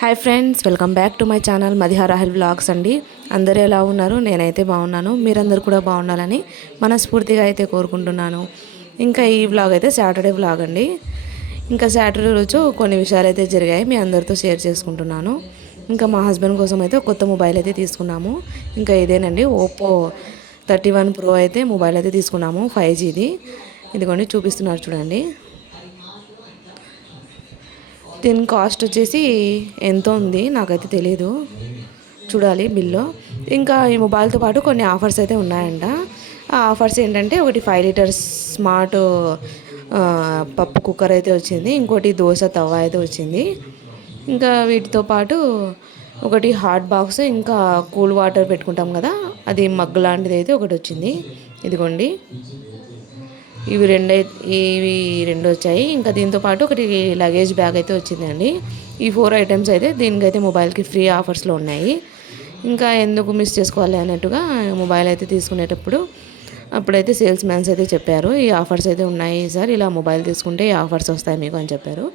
Hi friends, welcome back to my channel Madiha Rahul vlogs అండి. అందరూ ఎలా ఉన్నారు? నేనైతే బాగున్నాను. మీరందరూ కూడా బాగుండాలని మనస్ఫూర్తిగా అయితే కోరుకుంటున్నాను. ఇంకా ఈ వ్లాగ్ అయితే సాటర్డే వ్లాగ్ అండి. ఇంకా సాటర్డే రోజు కొన్ని విషయాలు అయితే జరిగాయి, మీ అందరితో షేర్ చేసుకుంటున్నాను. ఇంకా మా హస్బెండ్ కోసం అయితే కొత్త మొబైల్ అయితే తీసుకున్నాము. ఇంకా ఇదేనండి, ఓప్పో 31 ప్రో అయితే మొబైల్ అయితే తీసుకున్నాము, 5Gది. ఇదిగోండి చూపిస్తున్నారు చూడండి. దీని కాస్ట్ వచ్చేసి ఎంతో ఉంది, నాకైతే తెలియదు, చూడాలి బిల్లో. ఇంకా ఈ మొబైల్తో పాటు కొన్ని ఆఫర్స్ అయితే ఉన్నాయంట. ఆ ఆఫర్స్ ఏంటంటే, ఒకటి 5 లీటర్స్ స్మార్ట్ పప్పు కుక్కర్ అయితే వచ్చింది, ఇంకోటి దోశ తవ్వ అయితే వచ్చింది. ఇంకా వీటితో పాటు ఒకటి హాట్ బాక్స్, ఇంకా కూల్ వాటర్ పెట్టుకుంటాం కదా, అది మగ్ లాంటిది అయితే ఒకటి వచ్చింది. ఇదిగోండి, ఇవి రెండు వచ్చాయి. ఇంకా దీంతో పాటు ఒకటి లగేజ్ బ్యాగ్ అయితే వచ్చిందండి. ఈ 4 ఐటమ్స్ అయితే దీనికైతే మొబైల్కి ఫ్రీ ఆఫర్స్లో ఉన్నాయి. ఇంకా ఎందుకు మిస్ చేసుకోవాలి అన్నట్టుగా మొబైల్ అయితే తీసుకునేటప్పుడు అప్పుడైతే సేల్స్ మ్యాన్స్ అయితే చెప్పారు, ఈ ఆఫర్స్ అయితే ఉన్నాయి సార్, ఇలా మొబైల్ తీసుకుంటే ఈ ఆఫర్స్ వస్తాయి మీకు అని చెప్పారు.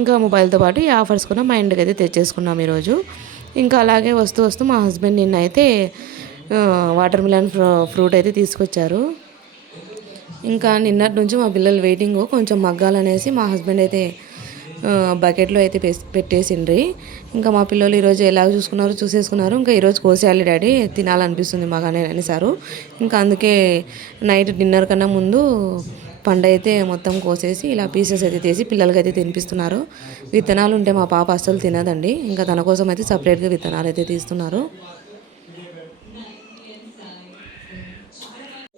ఇంకా మొబైల్తో పాటు ఈ ఆఫర్స్ కూడా మా ఇంటికి అయితే తెచ్చేసుకున్నాం ఈరోజు. ఇంకా అలాగే వస్తూ వస్తూ మా హస్బెండ్ నిన్న అయితే వాటర్ మిలన్ ఫ్రూట్ అయితే తీసుకొచ్చారు. ఇంకా నిన్నటి నుంచి మా పిల్లలు వెయిటింగ్, కొంచెం మగ్గాలనేసి మా హస్బెండ్ అయితే బకెట్లో అయితే పెట్టేసిండ్రి. ఇంకా మా పిల్లలు ఈరోజు ఎలా చూసేసుకున్నారు. ఇంకా ఈరోజు కోసేయాలి డాడీ, తినాలనిపిస్తుంది మాకనే అనేసారు. ఇంకా అందుకే నైట్ డిన్నర్ కన్నా ముందు పండు అయితే మొత్తం కోసేసి ఇలా పీసెస్ అయితే తీసి పిల్లలకైతే తినిపిస్తున్నారు. విత్తనాలు ఉంటే మా పాప అస్సలు తినదండి, ఇంకా తన కోసం అయితే సపరేట్గా విత్తనాలు అయితే తీస్తున్నారు.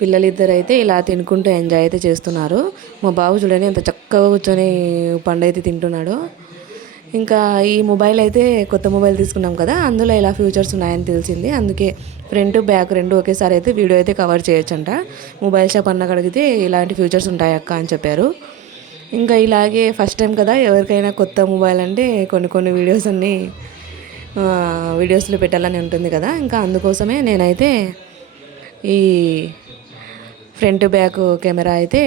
పిల్లలిద్దరు అయితే ఇలా తినుకుంటూ ఎంజాయ్ అయితే చేస్తున్నారు. మా బాబు చూడండి ఎంత చక్కగా కూర్చొని పండు అయితే తింటున్నాడు. ఇంకా ఈ మొబైల్ అయితే కొత్త మొబైల్ తీసుకున్నాం కదా, అందులో ఇలా ఫ్యూచర్స్ ఉన్నాయని తెలిసింది. అందుకే ఫ్రంట్ బ్యాక్ రెండు ఒకేసారి అయితే వీడియో అయితే కవర్ చేయొచ్చంట. మొబైల్ షాప్ అన్న అడిగితే ఇలాంటి ఫ్యూచర్స్ ఉంటాయి అక్క అని చెప్పారు. ఇంకా ఇలాగే ఫస్ట్ టైం కదా, ఎవరికైనా కొత్త మొబైల్ అంటే కొన్ని వీడియోస్లో పెట్టాలని ఉంటుంది కదా, ఇంకా అందుకోసమే నేనైతే ఈ ఫ్రంట్ బ్యాక్ కెమెరా అయితే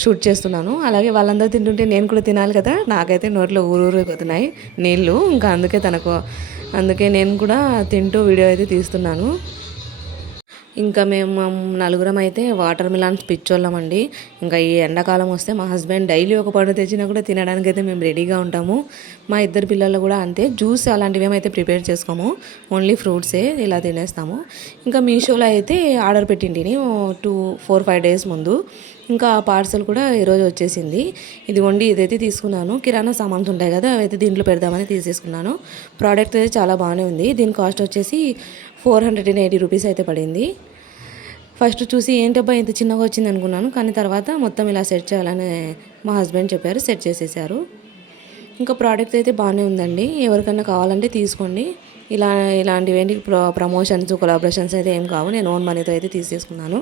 షూట్ చేస్తున్నాను. అలాగే వాళ్ళందరూ తింటుంటే నేను కూడా తినాలి కదా, నాకైతే నోట్లో ఊరూరిపోతున్నాయి నీళ్ళు. ఇంకా అందుకే నేను కూడా తింటూ వీడియో అయితే తీస్తున్నాను. ఇంకా మేము నలుగురం అయితే వాటర్ మిలాన్స్ పిచ్చోళ్ళమండి. ఇంకా ఈ ఎండాకాలం వస్తే మా హస్బెండ్ డైలీ ఒక పండు తెచ్చినా కూడా తినడానికి అయితే మేము రెడీగా ఉంటాము. మా ఇద్దరు పిల్లలు కూడా అంతే, జ్యూస్ అలాంటివి ఏమైతే ప్రిపేర్ చేసుకోము, ఓన్లీ ఫ్రూట్సే ఇలా తినేస్తాము. ఇంకా మీషోలో అయితే ఆర్డర్ పెట్టింటిని 4-5 డేస్ ముందు. ఇంకా పార్సల్ కూడా ఈరోజు వచ్చేసింది. ఇదిగోండి, ఇదైతే తీసుకున్నాను. కిరాణా సామాన్స్ ఉంటాయి కదా, అవైతే దీంట్లో పెడదామని తీసేసుకున్నాను. ప్రోడక్ట్ అయితే చాలా బాగానే ఉంది. దీని కాస్ట్ వచ్చేసి 480 రూపీస్ అయితే పడింది. ఫస్ట్ చూసి ఏంటబ్బా ఇంత చిన్నగా వచ్చింది అనుకున్నాను, కానీ తర్వాత మొత్తం ఇలా సెట్ చేయాలని మా హస్బెండ్ చెప్పారు, సెట్ చేసేసారు. ఇంకా ప్రోడక్ట్ అయితే బాగానే ఉందండి, ఎవరికైనా కావాలంటే తీసుకోండి. ఇలాంటివి ఏంటి ప్రమోషన్స్ కొలాబరేషన్స్ అయితే ఏం కావు, నేను ఓన్ మనీతో అయితే తీసేసుకున్నాను.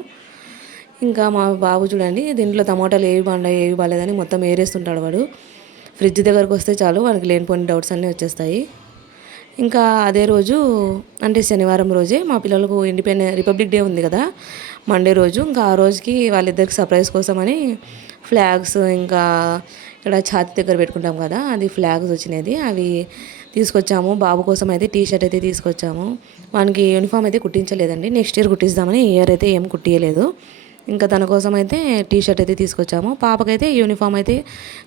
ఇంకా మా బాబు చూడండి, దీంట్లో టమాటాలు ఏవి బాగున్నాయి ఏవి బాగాలేదని మొత్తం ఏరేస్తుంటాడు వాడు. ఫ్రిడ్జ్ దగ్గరకు వస్తే చాలు వాడికి లేనిపోయిన డౌట్స్ అన్నీ వచ్చేస్తాయి. ఇంకా అదే రోజు అంటే శనివారం రోజే మా పిల్లలకు రిపబ్లిక్ డే ఉంది కదా, మండే రోజు. ఇంకా ఆ రోజుకి వాళ్ళిద్దరికి సర్ప్రైజ్ కోసమని ఫ్లాగ్స్, ఇంకా ఇక్కడ ఛాతీ దగ్గర పెట్టుకుంటాం కదా, అది ఫ్లాగ్స్ వచ్చినది, అవి తీసుకొచ్చాము. బాబు కోసం అయితే టీ-షర్ట్ అయితే తీసుకొచ్చాము. వానికి యూనిఫామ్ అయితే కుట్టించలేదండి, నెక్స్ట్ ఇయర్ కుట్టిస్తామని, ఈ ఇయర్ అయితే ఏం కుట్టియలేదు. ఇంకా తన కోసం అయితే టీ-షర్ట్ అయితే తీసుకొచ్చాము. పాపకైతే యూనిఫామ్ అయితే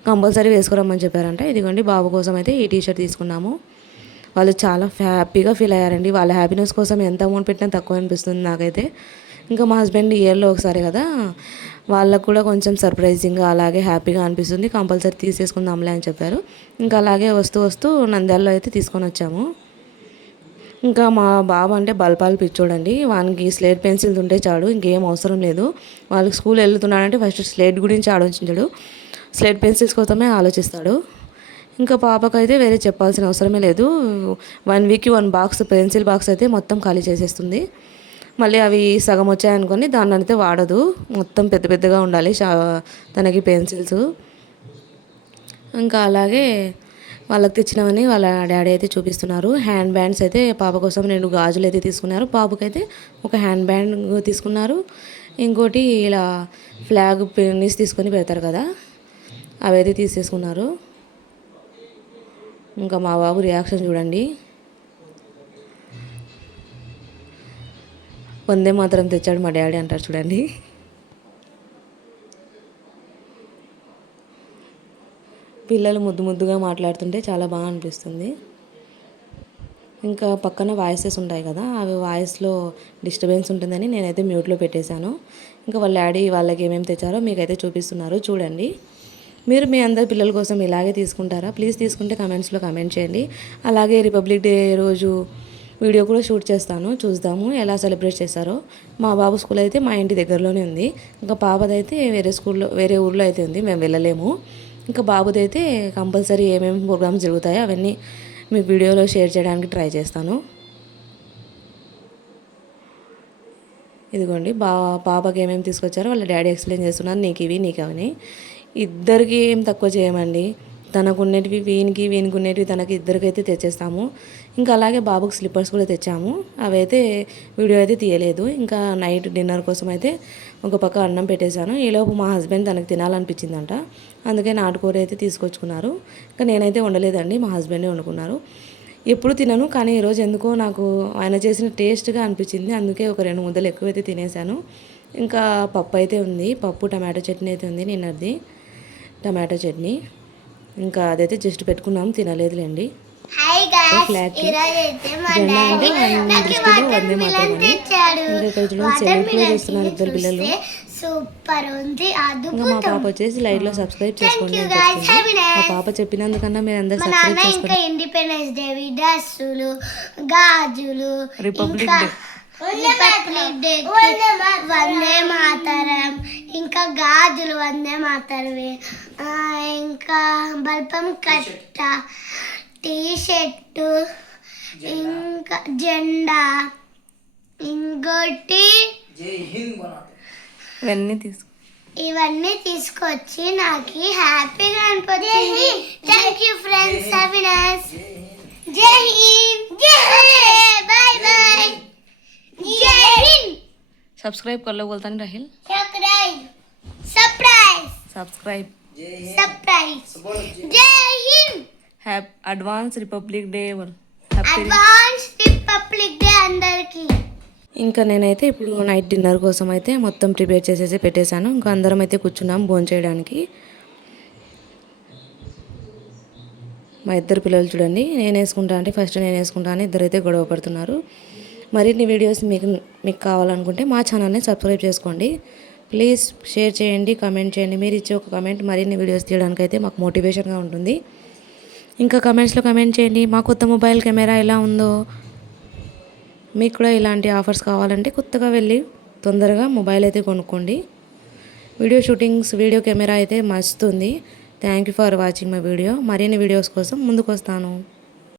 కంపల్సరీ వేసుకురమ్మని చెప్పారంట. ఇదిగోండి, బాబు కోసం అయితే ఈ టీ-షర్ట్ తీసుకున్నాము. వాళ్ళు చాలా హ్యాపీగా ఫీల్ అయ్యారండి. వాళ్ళ హ్యాపీనెస్ కోసం ఎంత అమౌంట్ పెట్టినా తక్కువ అనిపిస్తుంది నాకైతే. ఇంకా మా హస్బెండ్ ఇయర్లో ఒకసారి కదా, వాళ్ళకు కూడా కొంచెం సర్ప్రైజింగ్గా అలాగే హ్యాపీగా అనిపిస్తుంది, కంపల్సరీ తీసేసుకుందాంలే అని చెప్పారు. ఇంకా అలాగే వస్తూ నంద్యాలలో అయితే తీసుకొని వచ్చాము. ఇంకా మా బాబు అంటే బల్పాలు పిచ్చోడండి, వానికి స్లేట్ పెన్సిల్స్ ఉంటే చాలు, ఇంకేం అవసరం లేదు. వాళ్ళకి స్కూల్ వెళ్తున్నాడంటే ఫస్ట్ స్లేట్ గురించి ఆలోచించాడు, స్లేట్ పెన్సిల్స్ కోసమే ఆలోచిస్తాడు. ఇంకా పాపకైతే వేరే చెప్పాల్సిన అవసరమే లేదు. 1 వీక్కి 1 బాక్స్ పెన్సిల్ బాక్స్ అయితే మొత్తం ఖాళీ చేసేస్తుంది. మళ్ళీ అవి సగం వచ్చాయనుకొని దాన్ని అయితే వాడదు, మొత్తం పెద్ద పెద్దగా ఉండాలి తనకి పెన్సిల్స్. ఇంకా అలాగే వాళ్ళకి తెచ్చినవని వాళ్ళ డాడీ అయితే చూపిస్తున్నారు. హ్యాండ్ బ్యాండ్స్ అయితే పాప కోసం 2 గాజులు అయితే తీసుకున్నారు, పాపకైతే ఒక హ్యాండ్ బ్యాండ్ తీసుకున్నారు. ఇంకోటి ఇలా ఫ్లాగ్ పిన్నిస్ తీసుకొని పెడతారు కదా, అవైతే తీసేసుకున్నారు. ఇంకా మా బాబు రియాక్షన్ చూడండి. వందే మాత్రం తెచ్చాడు మా డాడీ అంటారు చూడండి. పిల్లలు ముద్దు ముద్దుగా మాట్లాడుతుంటే చాలా బాగా అనిపిస్తుంది. ఇంకా పక్కన వాయిసెస్ ఉంటాయి కదా, అవి వాయిస్లో డిస్టర్బెన్స్ ఉంటుందని నేనైతే మ్యూట్లో పెట్టేశాను. ఇంకా వాళ్ళ డాడీ వాళ్ళకి ఏమేమి తెచ్చారో మీకైతే చూపిస్తున్నారు చూడండి. మీరు మీ అందరి పిల్లల కోసం ఇలాగే తీసుకుంటారా? ప్లీజ్ తీసుకుంటే కమెంట్స్లో కమెంట్ చేయండి. అలాగే రిపబ్లిక్ డే రోజు వీడియో కూడా షూట్ చేస్తాను, చూద్దాము ఎలా సెలబ్రేట్ చేస్తారో. మా బాబు స్కూల్ అయితే మా ఇంటి దగ్గరలోనే ఉంది. ఇంకా పాపదైతే వేరే ఊర్లో అయితే ఉంది, మేము వెళ్ళలేము. ఇంకా బాబుదైతే కంపల్సరీ ఏమేమి ప్రోగ్రామ్స్ జరుగుతాయో అవన్నీ మీకు వీడియోలో షేర్ చేయడానికి ట్రై చేస్తాను. ఇదిగోండి పాపకి ఏమేమి తీసుకొచ్చారో వాళ్ళ డాడీ ఎక్స్ప్లెయిన్ చేస్తున్నారు, నీకు ఇవి నీకు అవని. ఇద్దరికి ఏం తక్కువ చేయమండి, తనకు ఉన్నటివి వీనికి ఉన్నటివి తనకి ఇద్దరికైతే తెచ్చేస్తాము. ఇంకా అలాగే బాబుకి స్లిప్పర్స్ కూడా తెచ్చాము, అవైతే వీడియో అయితే తీయలేదు. ఇంకా నైట్ డిన్నర్ కోసం అయితే ఒక పక్క అన్నం పెట్టేశాను. ఈలోపు మా హస్బెండ్ తనకు తినాలనిపించిందంట, అందుకే నాటుకూర అయితే తీసుకొచ్చుకున్నారు. ఇంకా నేనైతే వండలేదండి, మా హస్బెండే వండుకున్నారు. ఎప్పుడు తినను, కానీ ఈరోజు ఎందుకో నాకు ఆయన చేసిన టేస్ట్గా అనిపించింది, అందుకే ఒక 2 ముద్దలు ఎక్కువైతే తినేసాను. ఇంకా పప్పు అయితే ఉంది, పప్పు టమాటో చట్నీ అయితే ఉంది, నిన్నది టమాటో చట్నీ. ఇంకా అదైతే జస్ట్ పెట్టుకున్నాం, తినలేదులేండి. ఫ్లాగ్కి జెండా అంటే ఆయన దృష్టిలో వందే మాత్రం అని. ఇంకా ఇక్కడ చూడండి సెల్యూట్ కూడా చేస్తున్నారు ఇద్దరు పిల్లలు. సూపర్ ఉంది. ఇంకా మా పాప వచ్చేసి లైట్ లో సబ్స్క్రైబ్ చేసుకోండి అని చెప్తుంది. మా పాప చెప్పినందుకన్నా మీరు అందరు సబ్స్క్రైబ్ చేసుకోండి. ఇండిపెండెన్స్ డే డ్రెస్సులు, గాజులు, రిపబ్లిక్ డే వందే మాతరం, ఇంకా గాజులు వందే మాతరమే, ఇంకా బల్పం కట్ట, టీ షర్టు, ఇంకా జెండా, ఇంకోటి ఇవన్నీ తీసుకొచ్చి నాకు హ్యాపీగా అనిపించింది. Thank you friends, happiness. జై హింద్, బాయ్ బాయ్, జై హింద్. सब्सक्राइब कर लो बोलता नहीं राहिल. सब्सक्राइब जय हिंद. हैप अडवांस रिपब्लिक डे అందరికి. ఇంకా నేనైతే ఇప్పుడు నైట్ డిన్నర్ కోసం అయితే మొత్తం ప్రిపేర్ చేసేసి పెట్టేశాను. ఇంకా అందరం అయితే కూర్చున్నాం భోంచేయడానికి. మా ఇద్దరు పిల్లలు చూడండి, నేను వేసుకుంటా అంటే ఫస్ట్ నేను వేసుకుంటా అని ఇద్దరైతే గొడవ పడుతున్నారు. మరిన్ని వీడియోస్ మీకు కావాలనుకుంటే మా ఛానల్ని సబ్స్క్రైబ్ చేసుకోండి. ప్లీజ్ షేర్ చేయండి, కమెంట్ చేయండి. మీరు ఇచ్చే ఒక కమెంట్ మరిన్ని వీడియోస్ తీయడానికైతే మాకు మోటివేషన్గా ఉంటుంది. ఇంకా కమెంట్స్లో కమెంట్ చేయండి మా కొత్త మొబైల్ కెమెరా ఎలా ఉందో. మీకు కూడా ఇలాంటి ఆఫర్స్ కావాలంటే కొత్తగా వెళ్ళి తొందరగా మొబైల్ అయితే కొనుక్కోండి. వీడియో కెమెరా అయితే మస్తుంది. Thank you for watching my video. మరిన్ని వీడియోస్ కోసం ముందుకు వస్తాను.